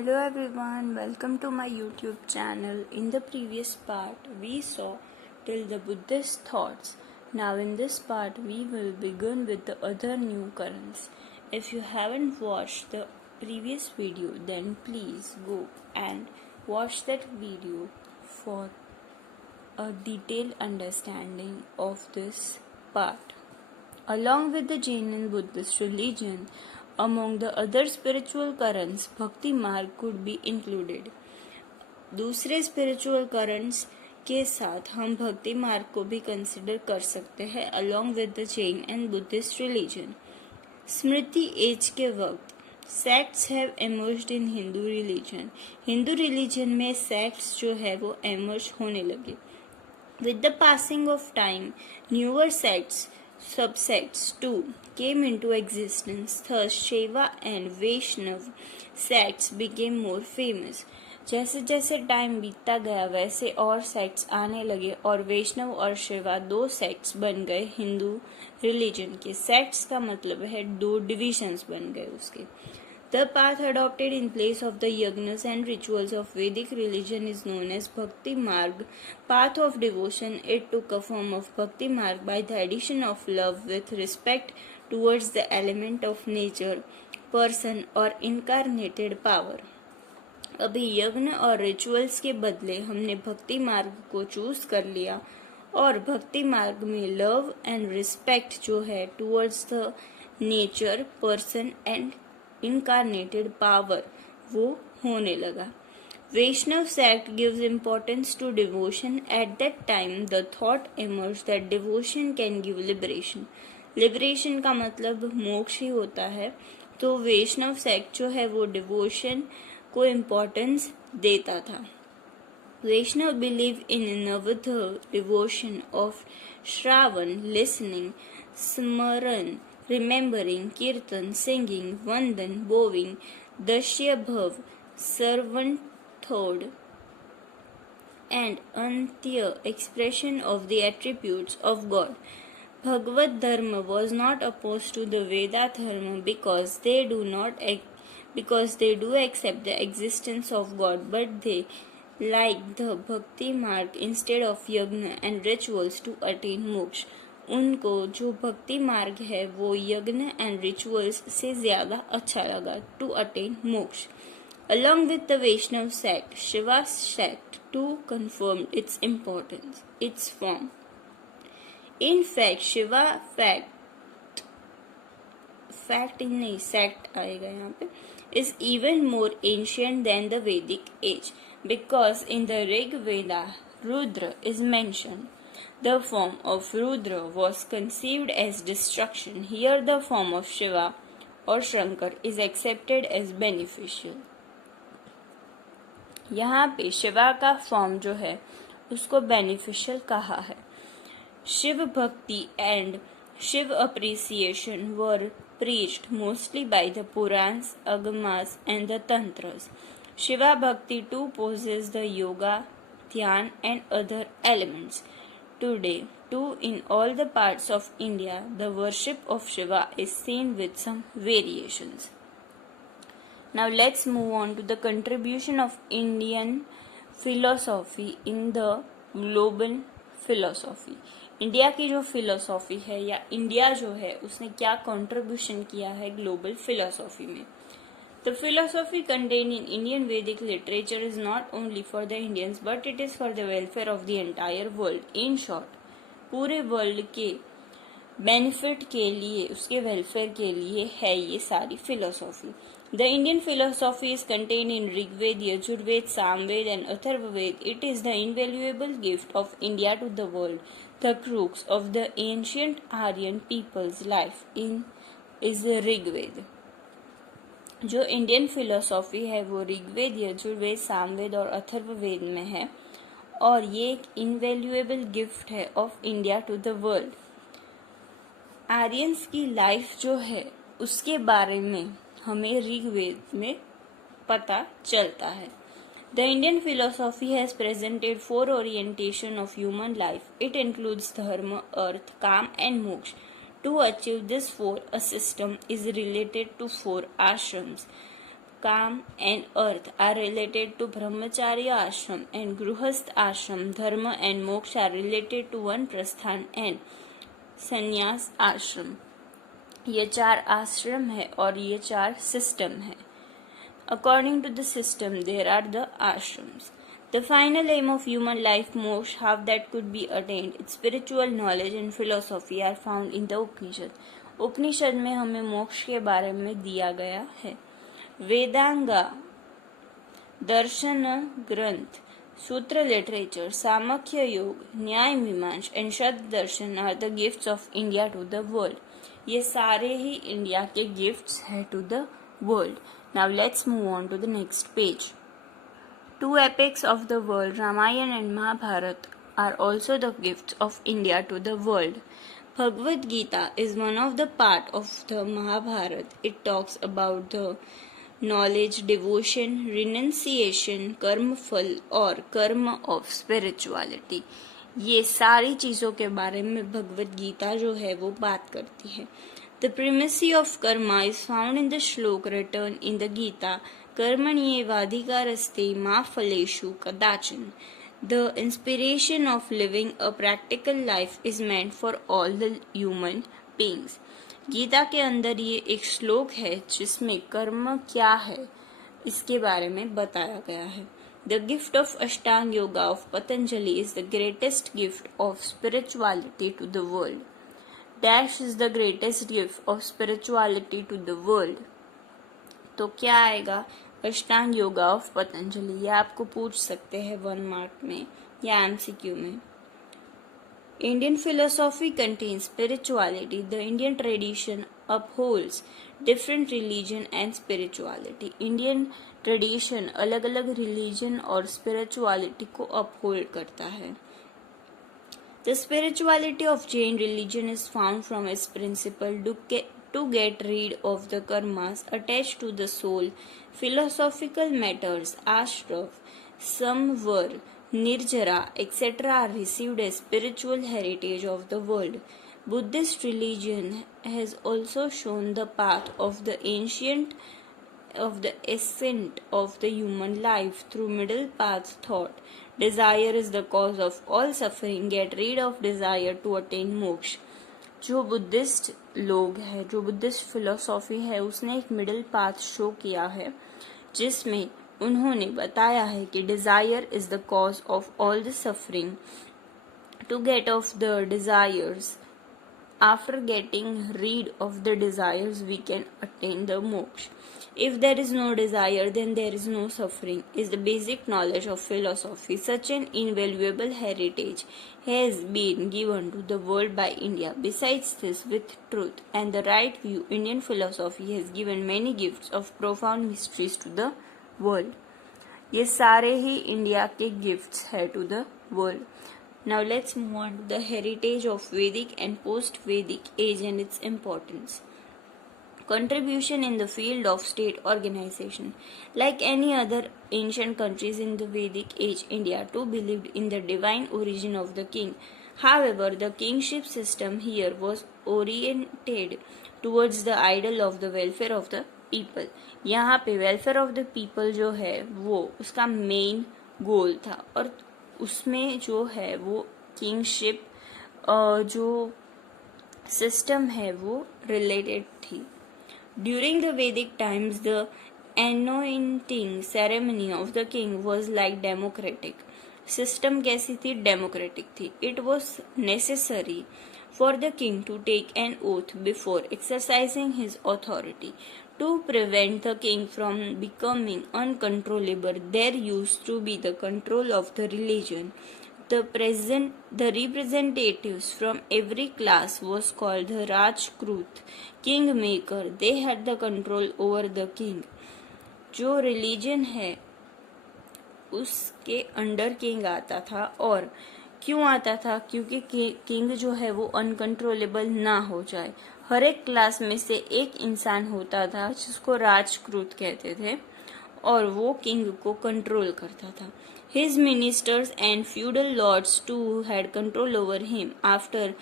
Hello everyone, welcome to my YouTube channel. In the previous part, we saw till the Buddhist thoughts. Now in this part, we will begin with the other new currents. If you haven't watched the previous video, then please go and watch that video for a detailed understanding of this part. Along with the Jain and Buddhist religion, among the other spiritual currents, Bhakti Marg could be included. दूसरे spiritual currents के साथ हम भक्ति मार्ग को भी consider कर सकते हैं along with the Jain and Buddhist religion. Smriti age के वक्त sects have emerged in Hindu religion. Hindu religion में सेक्ट्स जो है वो एमर्ज होने लगे. With the passing of time newer sects subsects too came into existence. Thus, Shaiva and Vaishnav sects became more famous. जैसे जैसे टाइम बीतता गया वैसे और सेक्ट्स आने लगे और वैष्णव और शिवा दो सेक्ट्स बन गए हिंदू रिलीजन के. सेक्ट्स का मतलब है दो डिविजन्स बन गए उसके. The path adopted in place of the yagnas and rituals of Vedic religion is known as Bhakti Marg, path of devotion. It took a form of Bhakti Marg by the addition of love with respect towards the element of nature, person or incarnated power. अभी यज्ञ और rituals के बदले हमने भक्ति मार्ग को choose कर लिया और भक्ति मार्ग में लव एंड रिस्पेक्ट जो है towards the nature, person and incarnated power वो होने लगा. Vaishnav sect gives importance to devotion. At that time the thought emerged that devotion can give liberation. Liberation का मतलब मोक्ष ही होता है. तो वैष्णव सेक्ट जो है वो डिवोशन को इम्पोर्टेंस देता था. Vaishnav believe in Navadha devotion of Shravan, listening, Smaran, remembering, Kirtan, singing, Vandan, bowing, Dashya Bhav, servanthood, and Antya, expression of the attributes of God. Bhagavad Dharma was not opposed to the Veda Dharma because they do accept the existence of God, but they like the Bhakti Marg instead of yagna and rituals to attain moksha. उनको जो भक्ति मार्ग है वो यज्ञ and rituals से ज्यादा अच्छा लगा टू अटेन मोक्ष. Along with the Vaishnav sect, Shiva sect too confirmed its importance, its form. In fact, Shiva sect आएगा यहाँ पे, is even more ancient than the Vedic age because in the Rig Veda, Rudra is mentioned. The form of Rudra was conceived as destruction. Here the form of Shiva or Shankar is accepted as beneficial. यहाँ पे शिवा का form जो है उसको beneficial कहा है. Shiva bhakti and Shiva appreciation were preached mostly by the Purans, Agamas and the Tantras. Shiva Bhakti too possesses the yoga, dhyan and other elements. Today, too, in all the parts of India, the worship of Shiva is seen with some variations. Now let's move on to the contribution of Indian philosophy in the global philosophy. India की जो philosophy है या India जो है उसने क्या contribution किया है ग्लोबल फिलोसॉफी में. The philosophy contained in Indian Vedic literature is not only for the Indians but it is for the welfare of the entire world. In short, पूरे वर्ल्ड के बेनिफिट के लिए, उसके वेलफेयर के लिए है ये सारी philosophy. The Indian philosophy is contained in Rigved, Yajurved, Samved and Atharvaved. It is the invaluable gift of India to the world. The crux of the ancient Aryan people's life is Rigved. जो Indian philosophy है वो ऋग्वेद, यजुर्वेद, सामवेद और अथर्ववेद में है और ये एक invaluable gift है of India to the world. Aryans की लाइफ जो है उसके बारे में हमें ऋग्वेद में पता चलता है. The Indian philosophy has presented 4 orientation of human life. It includes धर्म, अर्थ, काम एंड मोक्ष. To achieve this 4, a system is related to 4 ashrams. Kam, and earth are related to Brahmacharya ashram, and Gruhasth ashram, Dharma and Moksha are related to Vanprasthan and Sannyas ashram. ये 4 आश्रम है और ये 4 system है. According to the system, there are the ashrams. The final aim of human life, moksha, how that could be attained, its spiritual knowledge and philosophy are found in the Upanishad. उपनिषद में हमें मोक्ष के बारे में दिया गया है. वेदांगा, दर्शन ग्रंथ, सूत्र लिटरेचर, सामख्य योग, न्याय Mimamsa and shabda darshan are the gifts of India to the world. ये सारे ही इंडिया के गिफ्ट्स है to the world. Now let's move on to the next page. 2 epics of the world, Ramayana and Mahabharata, are also the gifts of India to the world. Bhagavad Gita is one of the part of the Mahabharata. It talks about the knowledge, devotion, renunciation, karma phal और कर्म of spirituality. ये सारी चीज़ों के बारे में भगवद गीता जो है वो बात करती है. The primacy of karma is found in the shlok written in the Gita, Karmanyevadhikaraste ma phaleshu kadachan. The inspiration of living a practical life is meant for all the human beings. Gita के अंदर ये एक श्लोक है जिसमें कर्म क्या है इसके बारे में बताया गया है. The gift of Ashtanga Yoga of Patanjali is the greatest gift of spirituality to the world. Dash is the greatest gift of spirituality to the world. तो क्या आएगा अष्टांग योगा ऑफ पतंजलि. ये आपको पूछ सकते हैं 1 मार्क में या एमसीक्यू में. Indian philosophy contains spirituality. The Indian tradition upholds different religion and spirituality. Indian tradition अलग अलग religion और spirituality को uphold करता है. The spirituality of Jain religion is found from its principle to get rid of the karmas attached to the soul. Philosophical matters, ashrav, samvar, nirjara, etc. are received as spiritual heritage of the world. Buddhist religion has also shown the path of the ascent of the human life through middle path thought. Desire is the cause of all suffering. Get rid of desire to attain moksha. जो Buddhist लोग हैं, जो Buddhist philosophy है, उसने एक middle path show किया है जिसमें उन्होंने बताया है कि desire is the cause of all the suffering. To get of the desires, after getting rid of the desires we can attain the moksha. If there is no desire, then there is no suffering, is the basic knowledge of philosophy. Such an invaluable heritage has been given to the world by India. Besides this, with truth and the right view, Indian philosophy has given many gifts of profound mysteries to the world. ये सारे ही India के gifts है to the world. Now let's move on to the heritage of Vedic and post-Vedic age and its importance. Contribution in the field of state organization. Like any other ancient countries in the Vedic age, India too believed in the divine origin of the king. However, the kingship system here was oriented towards the ideal of the welfare of the people. यहाँ पे welfare of the people जो है वो उसका main goal था और उसमें जो है वो kingship जो system है वो related थी. During the Vedic times, the anointing ceremony of the king was like democratic. System कैसी थी? Democratic थी. It was necessary for the king to take an oath before exercising his authority. To prevent the king from becoming uncontrollable, there used to be the control of the religion. The representatives from every class was called the Rajkrut, kingmaker. They had the control over the king. जो religion है उसके under king आता था. और क्यों आता था? क्योंकि किंग जो है वो अनकंट्रोलेबल ना हो जाए. हर एक क्लास में से एक इंसान होता था जिसको राजकृत कहते थे और वो किंग को कंट्रोल करता था. His ministers and feudal lords too had control over him. After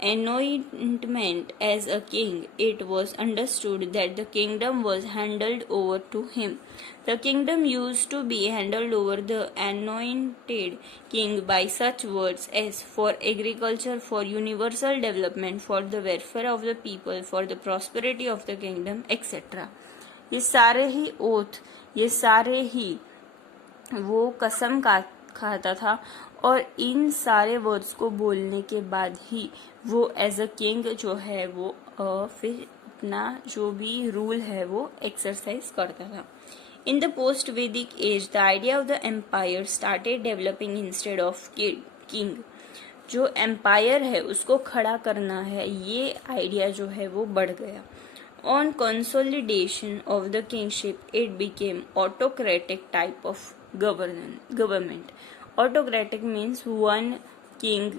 anointment as a king, it was understood that the kingdom was handed over to him. The kingdom used to be handed over the anointed king by such words as for agriculture, for universal development, for the welfare of the people, for the prosperity of the kingdom, etc. ये सारे ही oath, ये सारे ही वो कसम खाता था और इन सारे वर्ड्स को बोलने के बाद ही वो एज अ किंग जो है वो फिर अपना जो भी रूल है वो एक्सरसाइज करता था. In the post Vedic age the idea of the empire started developing instead of king. जो एम्पायर है उसको खड़ा करना है, ये आइडिया जो है वो बढ़ गया. On consolidation of the kingship, it became autocratic type of government. Autocratic means one king,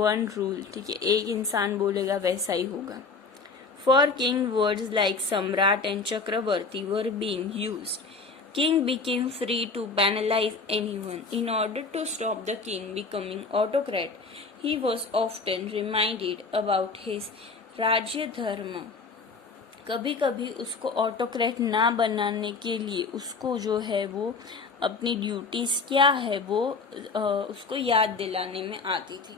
one rule. ठीक है, एक इंसान बोलेगा वैसा ही होगा. For king, words like samrat and chakravarti were being used. King became free to penalize anyone. In order to stop the king becoming autocrat, he was often reminded about his राज्य धर्म. कभी कभी उसको ऑटोक्रेट ना बनाने के लिए उसको जो है वो अपनी ड्यूटीज क्या है वो उसको याद दिलाने में आती थी.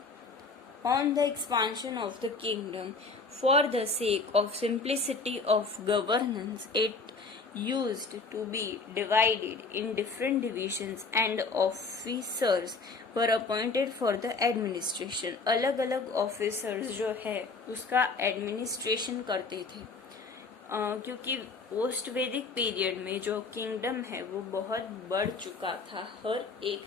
On the expansion of the kingdom for the sake of simplicity of governance it used to be divided in different divisions and officers were appointed for the administration. अलग अलग ऑफिसर्स जो है उसका एडमिनिस्ट्रेशन करते थे. क्योंकि पोस्ट वैदिक period में जो किंगडम है वो बहुत बढ़ चुका था हर एक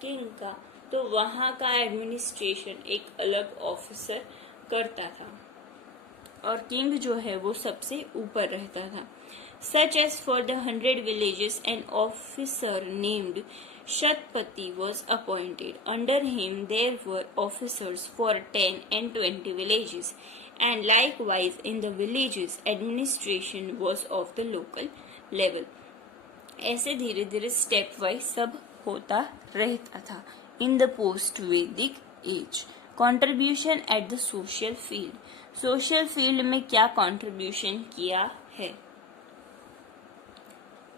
किंग का, तो वहाँ का एडमिनिस्ट्रेशन एक अलग ऑफिसर करता था और किंग जो है वो सबसे ऊपर रहता था. Such as for the 100 villages, an officer named Shatpati was appointed. Under him there were officers for 10 and 20 villages, and likewise in the villages administration was of the local level. ऐसे धीरे धीरे स्टेप वाइज सब होता रहता था. In the post Vedic age contribution at the social field. Social field में क्या contribution किया है?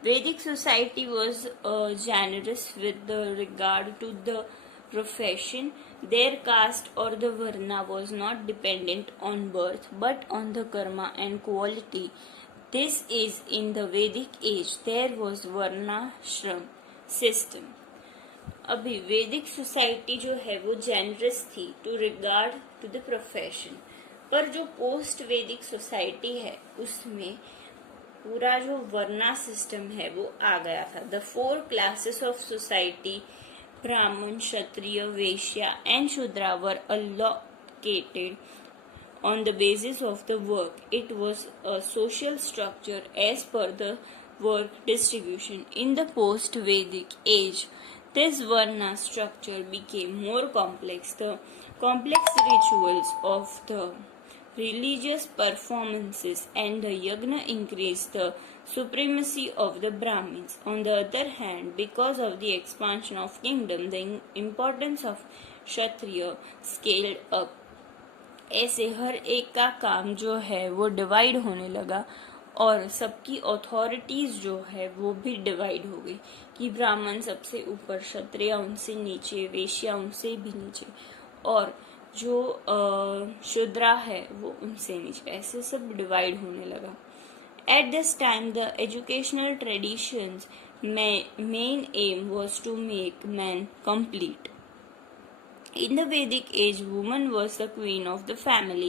Vedic society was generous with regard to the profession. Their caste or the varna was not dependent on birth but on the karma and quality. This is in the Vedic age there was varnashram system. अभी वैदिक society जो है वो generous थी to regard to the profession, पर जो post वैदिक society है उसमें पूरा जो वर्ना सिस्टम है वो आ गया था. The 4 classes of society Brahmin, Kshatriya, Vaishya and Shudra were allocated on the basis of the work. It was a social structure as per the work distribution. In the post-Vedic age, this Varna structure became more complex. The complex rituals of the religious performances and the yagna increased the supremacy of the Brahmins. On the other hand, because of the expansion of kingdom, the importance of Kshatriya scaled up. ऐसे हर एक का काम जो है वो divide होने लगा और सबकी अथॉरिटीज जो है वो भी डिवाइड हो गई कि ब्राह्मण सबसे ऊपर, क्षत्रिय उनसे नीचे, वैश्या उनसे भी नीचे और जो शूद्रा है वो उनसे नीचे. ऐसे सब डिवाइड होने लगा. At this time the educational traditions main aim was to make man complete. In the Vedic age, woman was the queen of the family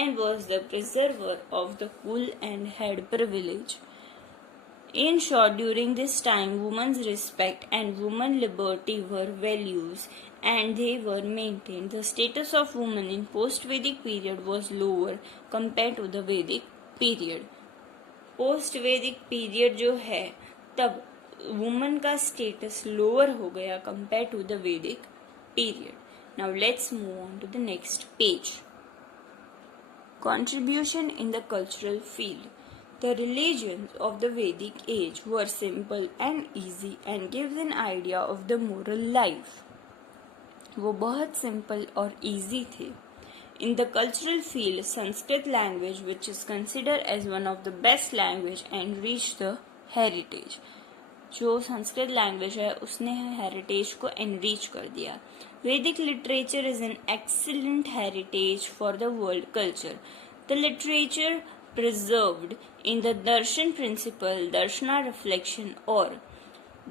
and was the preserver of the kul and had privilege. In short, during this time, woman's respect and woman liberty were values and they were maintained. The status of woman in post-Vedic period was lower compared to the Vedic period. Post-Vedic period जो है तब woman का status lower हो गया compared to the Vedic period. Now let's move on to the next page. Contribution in the cultural field. The religions of the Vedic age were simple and easy and gives an idea of the moral life. वो बहुत simple और easy थे. In the cultural field, Sanskrit language, which is considered as one of the best language, enriched the heritage. जो Sanskrit language है उसने heritage को enrich कर दिया. वैदिक literature is an excellent heritage for the world culture. The literature preserved in the darshan principle, darshana reflection, or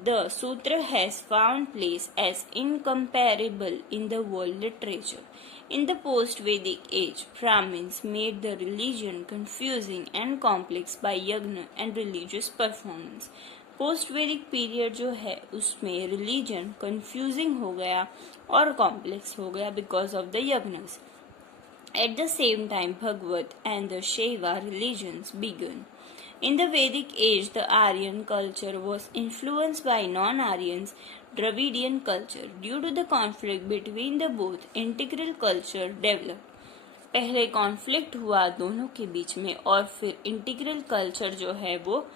the sutra has found place as incomparable in the world literature. In the post-Vedic age, Brahmins made the religion confusing and complex by yagna and religious performance. Post Vedic period जो है उसमें religion confusing हो गया और complex हो गया because of the yagnas. At the same time, Bhagavad and the Shaiva religions began. In the Vedic age, the Aryan culture was influenced by non-Aryans Dravidian culture. Due to the conflict between the both, integral culture developed. पहले conflict हुआ दोनों के बीच में और फिर integral culture जो है वो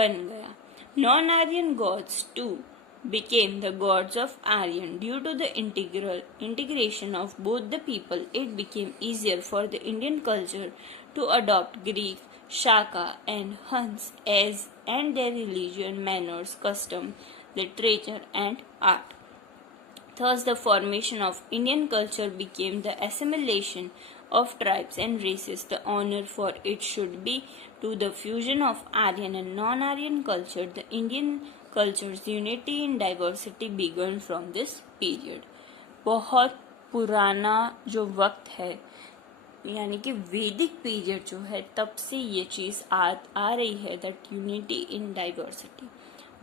बन गया. Non-Aryan gods too became the gods of Aryan. Due to the integration of both the people, it became easier for the Indian culture to adopt Greek, Shaka and Hans as and their religion, manners, custom, literature and art. Thus, the formation of Indian culture became the assimilation of tribes and races. The honor for it should be to the fusion of Aryan and non-Aryan culture. The Indian culture's unity in diversity began from this period. बहुत पुराना जो वक्त है यानी कि वैदिक period जो है तब से ये चीज़ आ रही है दैट यूनिटी इन डाइवर्सिटी.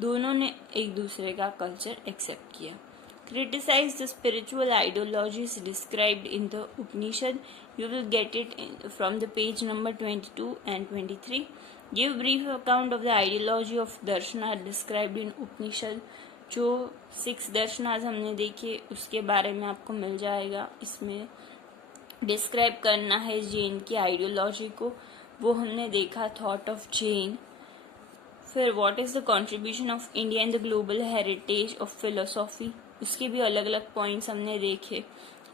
दोनों ने एक दूसरे का कल्चर एक्सेप्ट किया. Criticize the spiritual ideologies described in the Upanishad. You will get it from the page number 22 and 23. Give brief account of the ideology of darshana described in Upanishad. जो 6 दर्शनाज हमने देखे उसके बारे में आपको मिल जाएगा. इसमें डिस्क्राइब करना है जैन की आइडियोलॉजी को, वो हमने देखा. Thought of Jain. फिर what is the contribution of India in the global heritage of philosophy, उसके भी अलग अलग पॉइंट्स हमने देखे.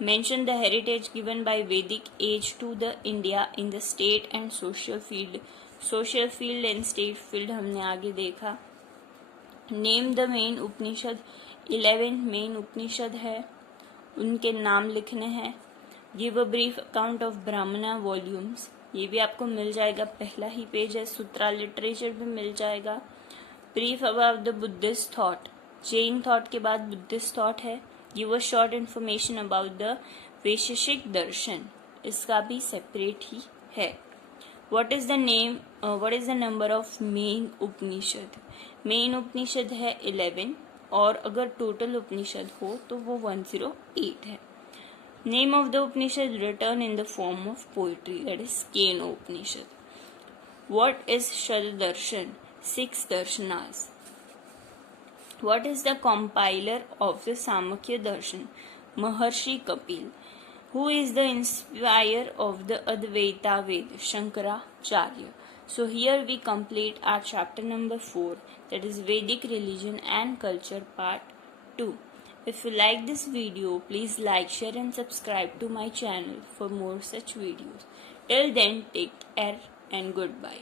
Mention the heritage given by Vedic age to the India in the state and social field. Social field and state field हमने आगे देखा. Name the main Upanishad. 11 main Upanishad है, उनके नाम लिखने हैं. Give a brief account of Brahmana volumes, ये भी आपको मिल जाएगा, पहला ही पेज है. सूत्रा लिटरेचर भी मिल जाएगा. Brief about the Buddhist thought, Jain thought के बाद बुद्धिस्ट थॉट है. Give a short information about the Vaisheshika darshan, इसका भी सेपरेट ही है. What is the number of main Upanishad. Main Upanishad है 11 और अगर टोटल उपनिषद हो तो वो 108 है. Name of the Upanishad written in the form of poetry, that is Kena Upanishad. What is Shaddarshan, 6 darshanas. What is the compiler of the Samkhya Darshan? Maharshi Kapil. Who is the inspirer of the Advaita Ved? Shankaracharya. So here we complete our chapter number 4, that is Vedic Religion and Culture part 2. If you like this video, please like, share and subscribe to my channel for more such videos. Till then, take care and goodbye.